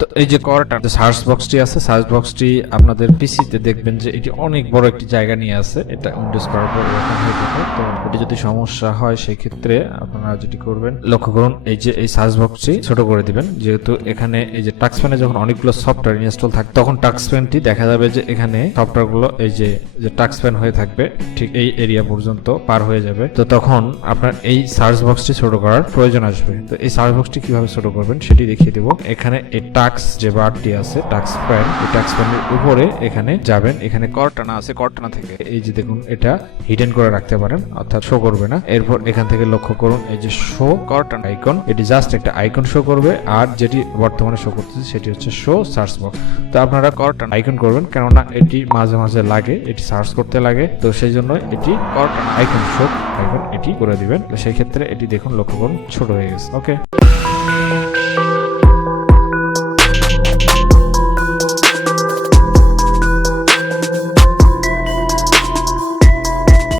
তো এই যে কর্টার সার্চ বক্সটি আছে, সার্চ বক্সটি আপনাদের পিসিতে দেখবেন যে এটি অনেক বড় একটি জায়গা নিয়ে আছে। এটা উইন্ডোজ করার পর এরকম হয়ে থাকে। তো এটি যদি সমস্যা হয় সেই ক্ষেত্রে আপনারা যেটি করবেন, লক্ষ্য করুন এই যে এই সার্চ বক্সটি ছোট করে দিবেন। যেহেতু এখানে এই যে টাচপ্যানে যখন অনেকগুলো সফটওয়্যার ইনস্টল থাকে তখন টাচপ্যানটি দেখা যাবে যে এখানে সফটওয়্যারগুলো এই যে টাচপ্যান হয়ে থাকবে ঠিক এই এরিয়া পর্যন্ত পার হয়ে যাবে। তো তখন আপনার এই সার্চ বক্সটি ছোট করার প্রয়োজন আসবে। তো এই সার্চ বক্সটি কিভাবে ছোট করবেন সেটি দেখিয়ে দেব। এখানে এই যে বারটি আছে টাক্স প্যান, এই টাক্স প্যানের উপরে এখানে যাবেন, এখানে কর্টানা আছে, কর্টানা থেকে এই যে দেখুন এটা হিডেন করে রাখতে পারেন, অর্থাৎ শো করবে না। এরপর এখান থেকে লক্ষ্য করুন এই যে শো কর্টানা আইকন, এটি জাস্ট একটা আইকন শো করবে, আর যেটি বর্তমানে শো করতেছে সেটি হচ্ছে শো সার্চ বক্স। তো আপনারা কর্টানা আইকন করবেন, কেননা এটি মাঝে মাঝে লাগে, এটি সার্চ করতে লাগে, তো সেই জন্য এটি কর্টানা আইকন শো আইকন এটি করে দিবেন। তো সেই ক্ষেত্রে এটি দেখুন লক্ষ্য করুন ছোট হয়ে গেছে। ওকে।